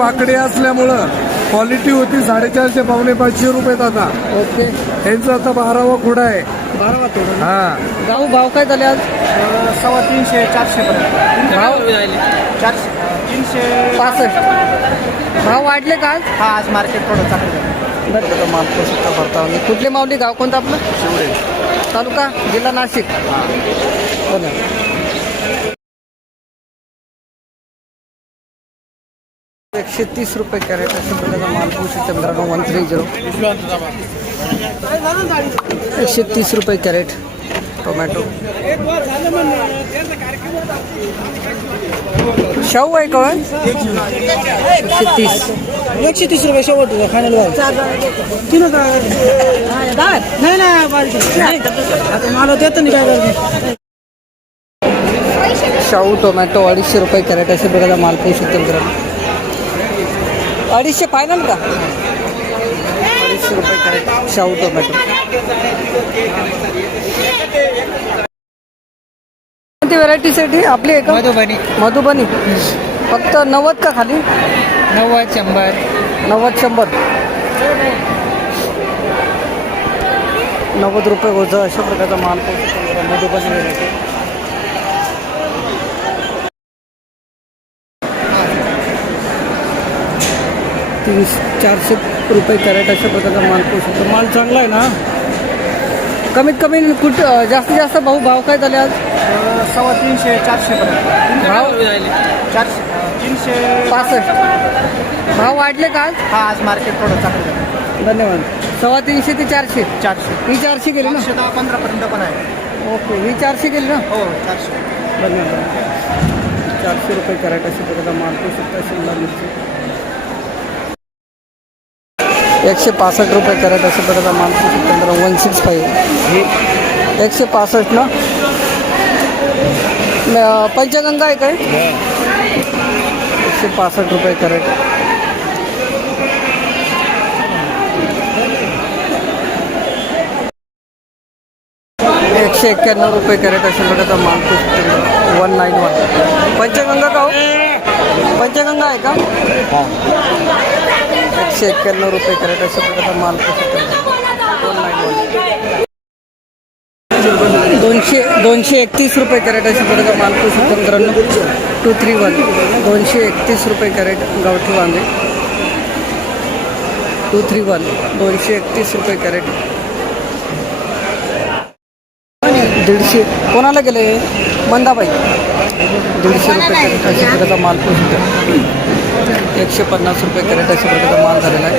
वाकडी असल्यामुळं क्वालिटी होती 450 पावणे 500 रुपये दादा. ओके. यांचा आता 12वा खुडा आहे. 12 तोडून. हा गाऊ भाव काय झाले आज? 350 400 पर्यंत. भाव 400 300 65. भाव वाढले का आज? हा आज मार्केट थोडं चांगलं आहे. बरं. माल पोषिता भरता कुठले माऊली गाव कोणतं आपलं? तालुका जिल्हा नाशिक. हो ना. 130 रुपये कॅरेट अशा प्रकारचा माल पोषित मित्रांनो 130. 130 रुपये कॅरेट टोमॅटो. शाहू आहे का? 130. 130 रुपये शेवट फायनल नाही नाही आता मला देतो नाही काय. शाहू टोमॅटो 250 रुपये कॅरेट अशा प्रकारचा माल पोषित मित्रांनो. 250 फायनल का? 250 रुपये कॅरेट शाहू टोमॅटो. कोणती व्हरायटीसाठी आपली आहे का? मधुबनी. मधुबनी. फक्त 90 का खाली? 90 100. 90 100. 90 रुपये ओझं अशा प्रकारचा माल पोहोचतो मधुबनी व्हरायटी. तीस 400 रुपये कॅरेट अशा प्रकारचा माल पोहोचतो. माल चांगला आहे ना? कमीत कमी जास्तीत जास्त भाव काय झाले आज? 350 400 पर्यंत. भाव 400 300 65. भाव वाढले का आज? हा आज मार्केट थोडं चांगलं आहे. धन्यवाद. 350 ते 400. 400 ही 400 गेली ना? 15 पर्यंत पण आहे. ओके. ही 400 गेली ना? हो 400. धन्यवाद. 400 रुपये कॅरेट अशा प्रकारचा माल पोहोचतो. शिमला मिरची 165 रुपये कॅरेट अशा प्रकारचा माल पोहोचतो. 165. 165 ना? पंचगंगा आहे काय? 165 रुपये कॅरेट. ₹191 कॅरेट अशा प्रकारचा माल पोहोचतो. 191. पंचगंगा का हो? पंचगंगा आहे का? 191 रुपये कॅरेट अशा प्रकारचा माल पोहोचतो. 231 रुपये कॅरेट अशा प्रकारचा माल पोहोचतो मित्रांनो. 231. 231 रुपये कॅरेट गावठी वांगे. 231. 231 रुपये कॅरेट. 150. कोणाला गेले? मंदाबाई. 150 रुपये कॅरेट अशा प्रकारचा माल पोहोचतो. 150 रुपये कॅरेट अशा प्रकारचा माल झालेला आहे.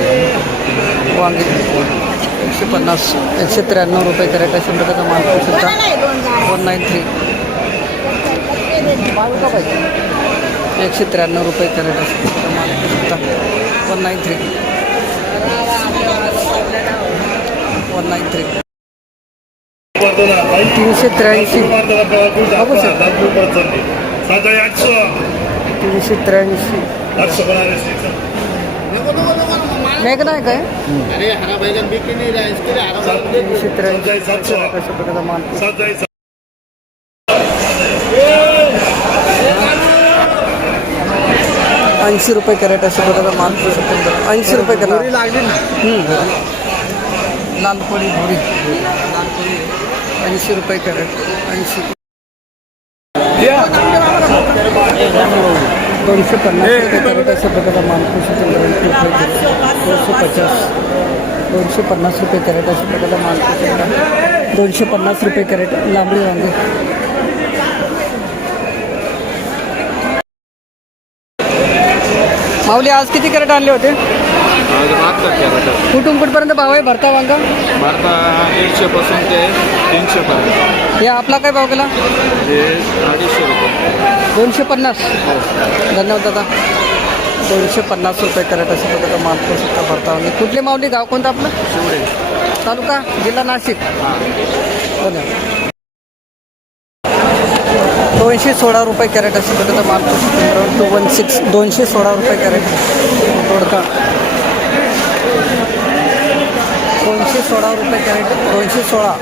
वांगे 150. 193 रुपये कॅरेट अशा प्रकारचा माल पोहोचतो. 193. 193 रुपये कॅरेट अशा प्रकारचा माल पोहोचतो. 193. 193. 383. बघू शकता. 383. मेघना आहे काय? 383 कशा प्रकारचा माल. 80 रुपये कॅरेट अशा प्रकारचा माल. 80 रुपये कॅरेट लागली ना? लालपोळी भोरी 80 रुपये कॅरेट. 80. 250 रुपये कॅरेट अशा प्रकारचा माल. 250. 250 रुपये कॅरेट अशा प्रकारचा माल. 250 रुपये कॅरेट लांबडी वांगे. माऊली आज किती कॅरेट आणले होते? कुठून कुठपर्यंत भाव आहे भरता वांगा? भरता 150 पासून ते 300 पर्यंत. हे आपला काय भाव गेला? हे 250 रुपये. 250. धन्यवाद दादा. 250 रुपये कॅरेट अशा प्रकारचा माल पोषिता भरता वांगे. कुठले माऊली गाव कोणतं आपलं? तालुका जिल्हा नाशिक. धन्यवाद. 216 रुपये कॅरेट अशा प्रकारचा माल पोषिता. 216. 216 रुपये कॅरेट तोडका. 216 रुपये कॅरेट. 216.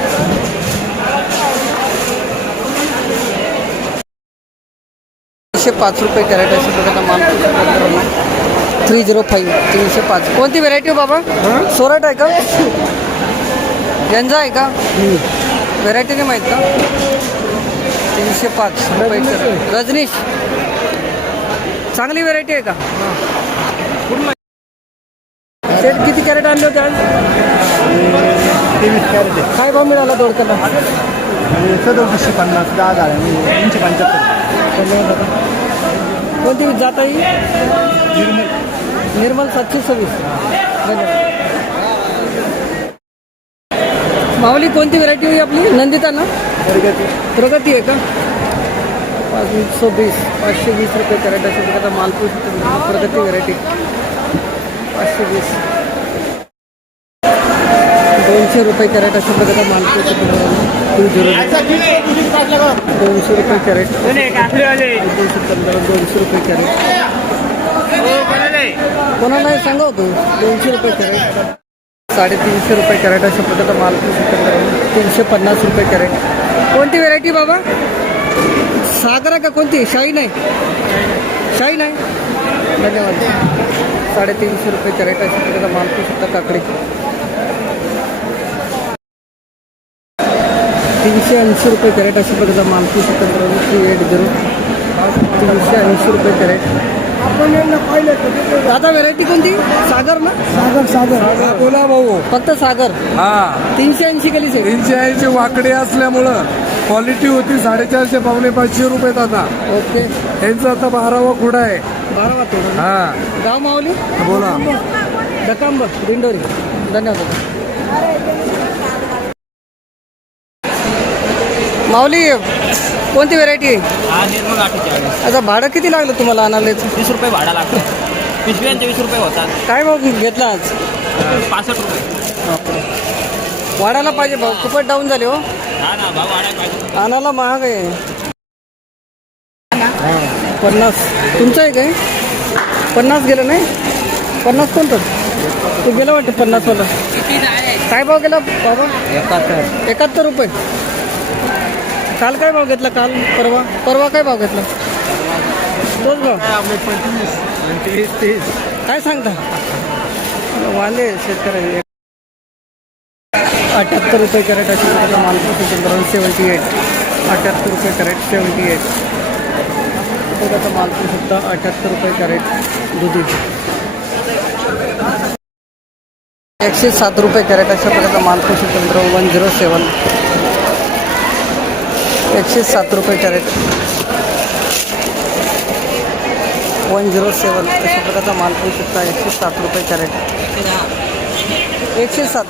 5 रुपये कॅरेट अशा प्रकारचा माल. 305 305. कोणती व्हेरायटी हो बाबा? सोरट आहे का? गंजा आहे का? व्हेरायटी नाही माहीत का? 305 रुपये कॅरेट. रजनीश चांगली व्हेरायटी आहे का? सेट किती कॅरेट आणले होते आज? 23 कॅरेट आहे. काय भाव मिळाला दोडक्याला? 3750 10,000 375. कोणती जात आहे? निर्मल 726. धन्यवाद. माऊली कोणती व्हेरायटी होई आपली? नंदिता ना? प्रगती आहे का? 520 520 रुपये कॅरेट अशा प्रकारचा माल प्रगती व्हेरायटी 520. 200 रुपये कॅरेट अशा प्रकारचा माल 200 रुपये कॅरेट 200 रुपये कॅरेट. कोणाला सांगा होतो 200 रुपये कॅरेट. 350 रुपये कॅरेट अशा प्रकारचा माल 350 रुपये कॅरेट. कोणती व्हेरायटी बाबा? सागर आहे का कोणती? शाही नाही, शाही नाही. धन्यवाद. 350 रुपये कॅरेट अशा प्रकारचा माल शकता काकडी. 380 रुपये कॅरेट अशा प्रकारचा माल 380 380 रुपये कॅरेट. दादा व्हेरायटी कोणती? सागर ना? सागर बोला भाऊ. फक्त सागर. हा 380 केलीच आहे. 380 वाकडे असल्यामुळं क्वालिटी होती 450 पावणे 500 रुपये दादा. ओके. यांचा आता 12वा खुडा आहे. 12 तोडून. हा गाव माऊली बोला. डकांब दिंडोरी. धन्यवाद. माऊली कोणती व्हेरायटी आहे? हा निर्मल 48. आता भाडं किती लागलं तुम्हाला आणायला? 20 रुपये भाडा लागतं. पिशव्यांचे 20 रुपये होतात. काय भाव घेतला आज? 65 रुपये. वाढायला पाहिजे भाऊ, खूपच डाऊन झाले हो. हा ना भाव वाढायला पाहिजे. आणायला महाग आहे. 50 तुमचं आहे काय? 50 गेलं नाही? 50 कोणतं? तू गेलं वाटतं 50 वाला. काय भाव गेला बाबा? 71 रुपये. काल काय भाव घेतला? काल परवा काय भाव घेतला? तोच भाव. 25-30. काय सांगता? वांदे शेतकऱ्यांनी. 78 रुपये कॅरेट अशी प्रकारचा माल 78 78 रुपये कॅरेट 78 प्रकारचा माल सुद्धा 78 रुपये कॅरेट. दुधी 107 रुपये कॅरेट अशा प्रकारचा माल 107 107 रुपये कॅरेट 107 अशा प्रकारचा माल पाहू शकता. 107 रुपये कॅरेट 107.